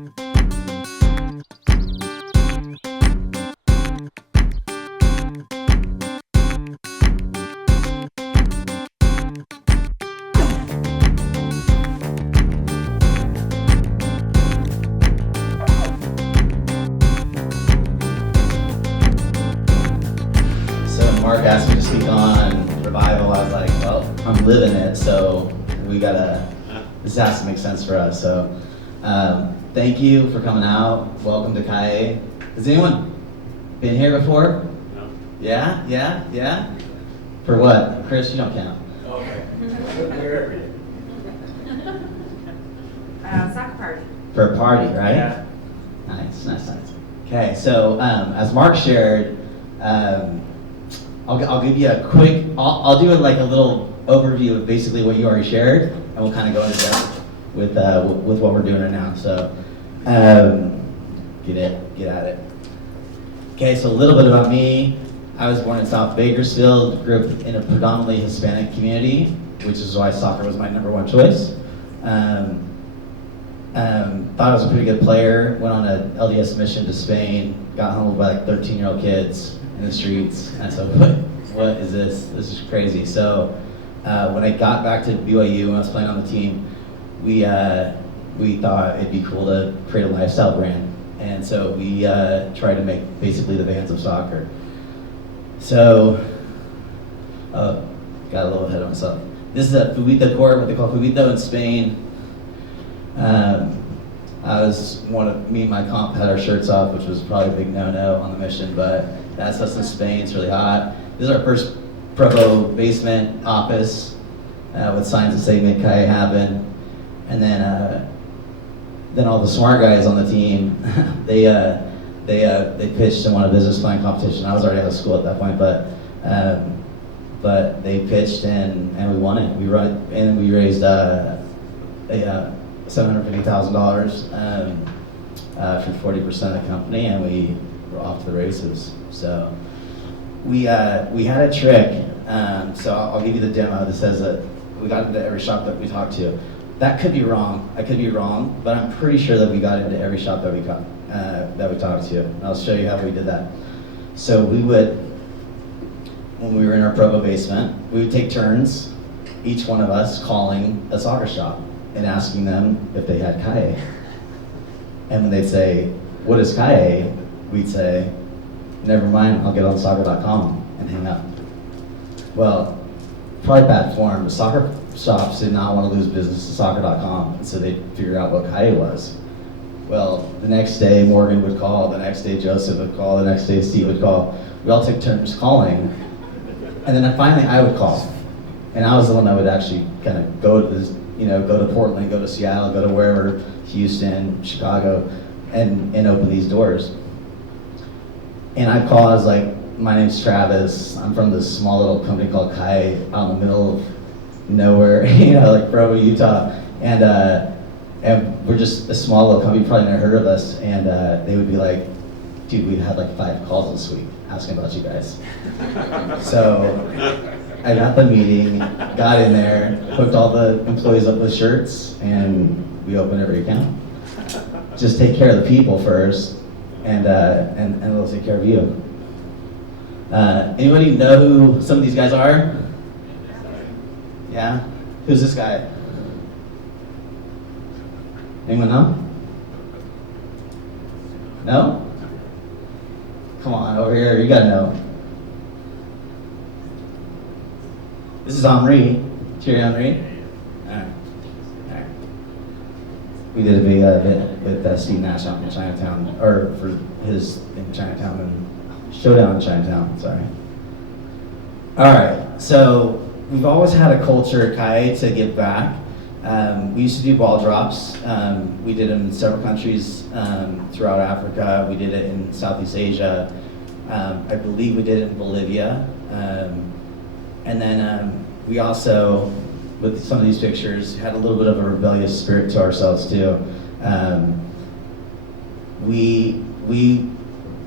Mark asked me to speak on revival. I was like, well, I'm living it, so this has to make sense for us. So thank you for coming out. Welcome to Calle. Has anyone been here before? No. Yeah? For what? Chris, you don't count. Okay. Soccer party. For a party, right? Yeah. Nice. Okay, so as Mark shared, I'll give you a quick, I'll do like a little overview of basically what you already shared, and we'll kind of go into depth with what we're doing right now. So get at it. Okay, so a little bit about me. I was born in South Bakersfield, grew up in a predominantly Hispanic community, which is why soccer was my number one choice. Thought I was a pretty good player, went on an LDS mission to Spain, got humbled by like 13-year-old kids in the streets, and so what is this? This is crazy. So when I got back to BYU, when I was playing on the team, we thought it'd be cool to create a lifestyle brand, and so we tried to make basically the Vans of soccer. So, got a little ahead of myself. This is a Fubito court, what they call Fubito in Spain. Me and my comp had our shirts off, which was probably a big no-no on the mission, but that's us in Spain. It's really hot. This is our first Provo basement office with signs that say "Make Calle Happen," and then all the smart guys on the team, they pitched and won a business plan competition. I was already out of school at that point, but they pitched and we won it. We raised $750,000 for 40% of the company, and we were off to the races. So we had a trick. So I'll give you the demo that says that we got into every shop that we talked to. That could be wrong. I could be wrong, but I'm pretty sure that we got into every shop that we talked to. And I'll show you how we did that. So we would, when we were in our Provo basement, we would take turns, each one of us calling a soccer shop and asking them if they had Calle. And when they'd say, "What is Calle?" we'd say, "Never mind, I'll get on soccer.com," and hang up. Well, probably bad form, but soccer shops did not want to lose business to soccer.com, and so they'd figure out what Calle was. Well, the next day Morgan would call, the next day Joseph would call, the next day Steve would call. We all took turns calling, and then finally I would call. And I was the one that would actually kind of go to this, go to Portland, go to Seattle, go to wherever, Houston, Chicago, and open these doors. And I'd call, I was like, "My name's Travis, I'm from this small little company called Calle out in the middle of nowhere, like Provo, Utah. And we're just a small little company, you probably never heard of us." And they would be like, "Dude, we've had like 5 calls this week asking about you guys." So I got the meeting, got in there, hooked all the employees up with shirts, and we opened every account. Just take care of the people first, and they'll take care of you. Anybody know who some of these guys are? Yeah? Who's this guy? Anyone know? No? Come on, over here, you gotta know. This is Henri. Thierry Henry. Alright. We did a big event with Steve Nash out in Chinatown, or for his in Chinatown, and Showdown in Chinatown, sorry. Alright, so we've always had a culture at Calle to give back. We used to do ball drops. We did them in several countries throughout Africa. We did it in Southeast Asia. I believe we did it in Bolivia. And then we also, with some of these pictures, had a little bit of a rebellious spirit to ourselves too. We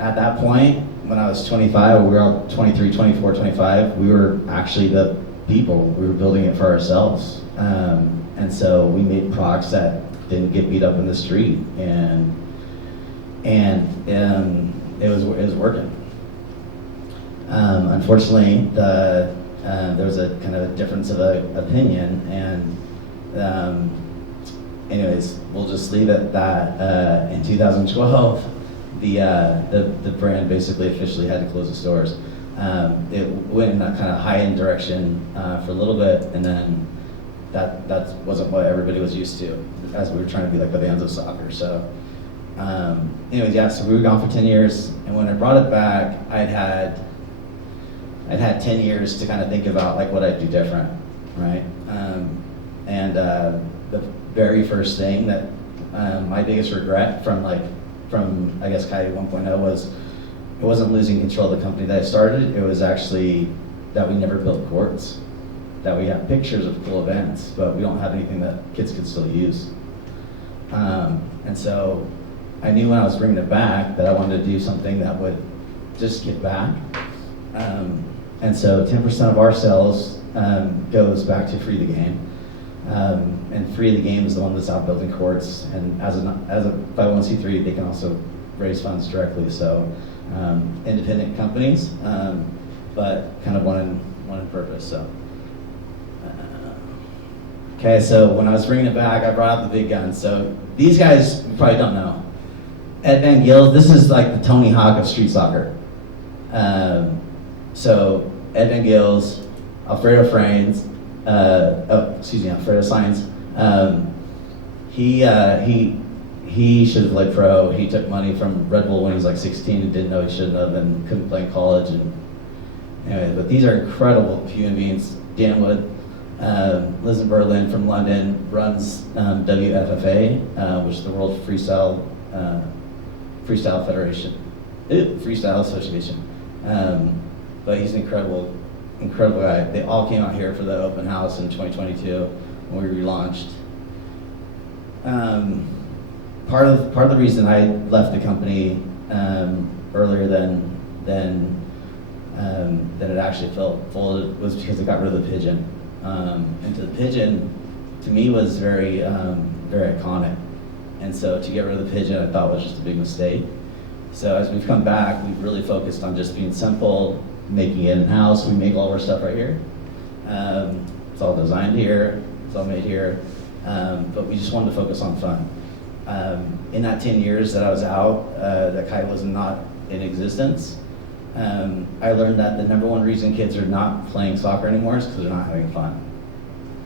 at that point, when I was 25, we were all 23, 24, 25, we were actually the people. We were building it for ourselves. And so we made products that didn't get beat up in the street, and it was working. Unfortunately, there was a kind of a difference of opinion, and anyways, we'll just leave it that in 2012, the brand basically officially had to close the stores. It went in that kind of high-end direction for a little bit, and then that wasn't what everybody was used to, as we were trying to be like the Vans of soccer. So, anyways, yeah. So we were gone for 10 years, and when I brought it back, I'd had 10 years to kind of think about like what I'd do different, right? And the very first thing that my biggest regret from I guess Calle 1.0 was it wasn't losing control of the company that I started. It was actually that we never built courts, that we have pictures of cool events, but we don't have anything that kids could still use. And so I knew when I was bringing it back that I wanted to do something that would just give back. And so 10% of our sales goes back to Free the Game. And Free the Game is the one that's out building courts. And as a 501c3, they can also raise funds directly. So independent companies, but kind of one in purpose. So. Okay, so when I was bringing it back, I brought out the big guns. So these guys, you probably don't know. Ed Van Gils, this is like the Tony Hawk of street soccer. So Ed Van Gils, Alfredo Fraines, Alfredo Sainz. He should have played pro. He took money from Red Bull when he was like 16 and didn't know he shouldn't have, and couldn't play in college. And anyway, but these are incredible human beings. Dan Wood, lives in Berlin from London, runs WFFA, which is the World Freestyle Federation, Freestyle Association. But he's an incredible guy. They all came out here for the open house in 2022 when we relaunched. Part of the reason I left the company earlier than it actually felt full was because I got rid of the pigeon. And the pigeon, to me, was very iconic. And so to get rid of the pigeon, I thought was just a big mistake. So as we've come back, we've really focused on just being simple, making it in-house. We make all of our stuff right here. It's all designed here, it's all made here. But we just wanted to focus on fun. In that 10 years that I was out, that Calle was not in existence, I learned that the number one reason kids are not playing soccer anymore is because they're not having fun.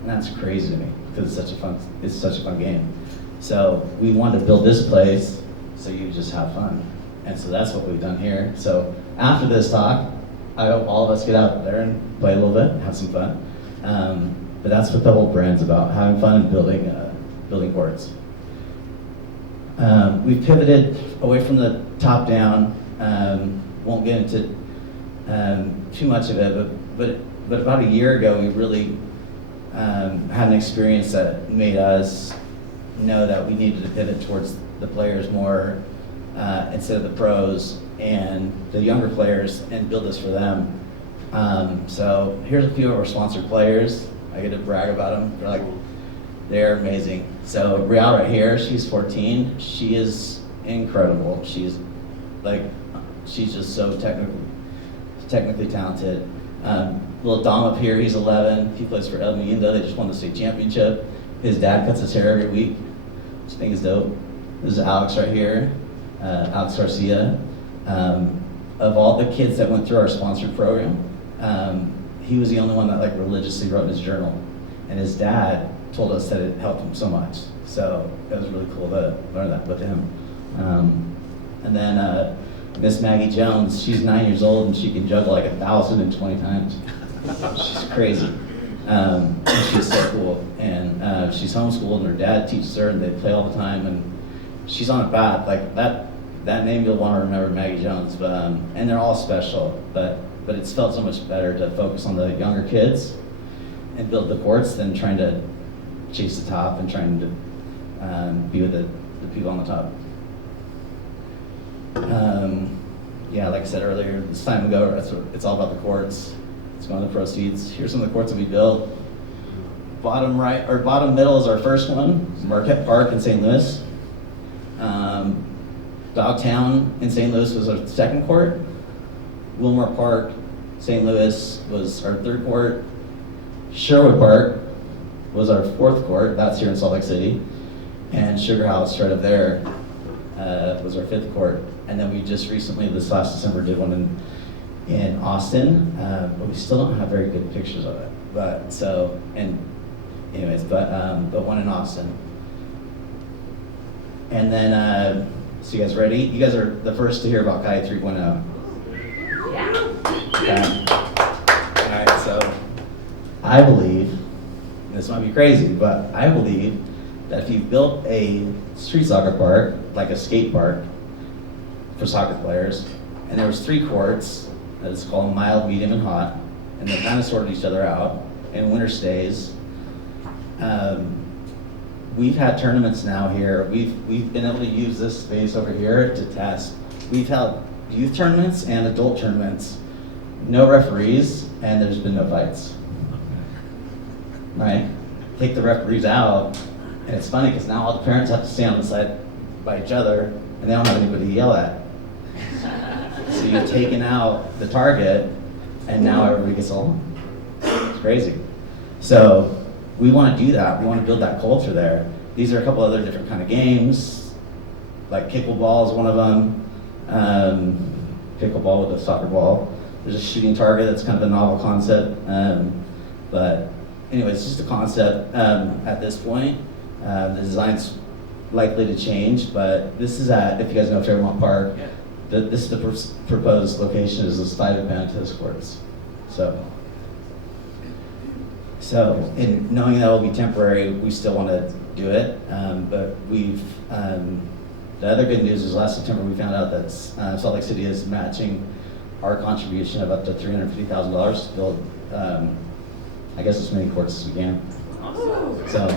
And that's crazy to me, because it's such a fun game. So we wanted to build this place so you just have fun. And so that's what we've done here. So after this talk, I hope all of us get out there and play a little bit, have some fun. But that's what the whole brand's about, having fun and building courts. We've pivoted away from the top down. Won't get into too much of it, but about a year ago, we really had an experience that made us know that we needed to pivot towards the players more instead of the pros and the younger players, and build this for them. So here's a few of our sponsored players. I get to brag about them. They're amazing. So Rial right here, she's 14. She is incredible. She's just so technically talented. Little Dom up here, he's 11. He plays for El Mundo. They just won the state championship. His dad cuts his hair every week, which I think is dope. This is Alex right here, Alex Garcia. Of all the kids that went through our sponsored program, he was the only one that religiously wrote in his journal. And his dad told us that it helped him so much. So it was really cool to learn that with him. And then Miss Maggie Jones, she's 9 years old and she can juggle 1,020 times. She's crazy. She's so cool. And she's homeschooled and her dad teaches her and they play all the time. And she's on a path. That name you'll want to remember, Maggie Jones. But and they're all special. But it's felt so much better to focus on the younger kids and build the courts than trying to chase the top and trying to be with the people on the top. Yeah, like I said earlier, this time ago, it's all about the courts. It's one of the proceeds. Here's some of the courts that we built. bottom right, or bottom middle is our first one, Marquette Park in St. Louis. Dogtown in St. Louis was our second court. Wilmore Park, St. Louis was our third court. Sherwood Park was our fourth court, that's here in Salt Lake City. And Sugar House right up there was our fifth court. And then we just recently, this last December, did one in Austin, but we still don't have very good pictures of it. But so, and anyways, but one in Austin. And then, so you guys ready? You guys are the first to hear about Calle 3.0. Yeah. Okay. All right, so I believe, this might be crazy, but I believe that if you built a street soccer park, like a skate park for soccer players, and there was 3 courts, it's called mild, medium, and hot, and they kind of sorted each other out, and winter stays. We've had tournaments now here. We've been able to use this space over here to test. We've held youth tournaments and adult tournaments, no referees, and there's been no fights. Right? Take the referees out, and it's funny because now all the parents have to stand on the side by each other, and they don't have anybody to yell at. So you've taken out the target, and now everybody gets along. It's crazy. So we want to do that. We want to build that culture there. These are a couple other different kind of games, like pickleball is one of them. Pickleball with a soccer ball. There's a shooting target that's kind of a novel concept. But anyways, it's just a concept at this point. The design's likely to change, but this is at, if you guys know Fairmont Park, this is the proposed location is this 5-event tennis courts. So in knowing that will be temporary, we still want to do it, but we've, the other good news is last September we found out that Salt Lake City is matching our contribution of up to $350,000 to build, I guess, as many courts as we can. Awesome. So.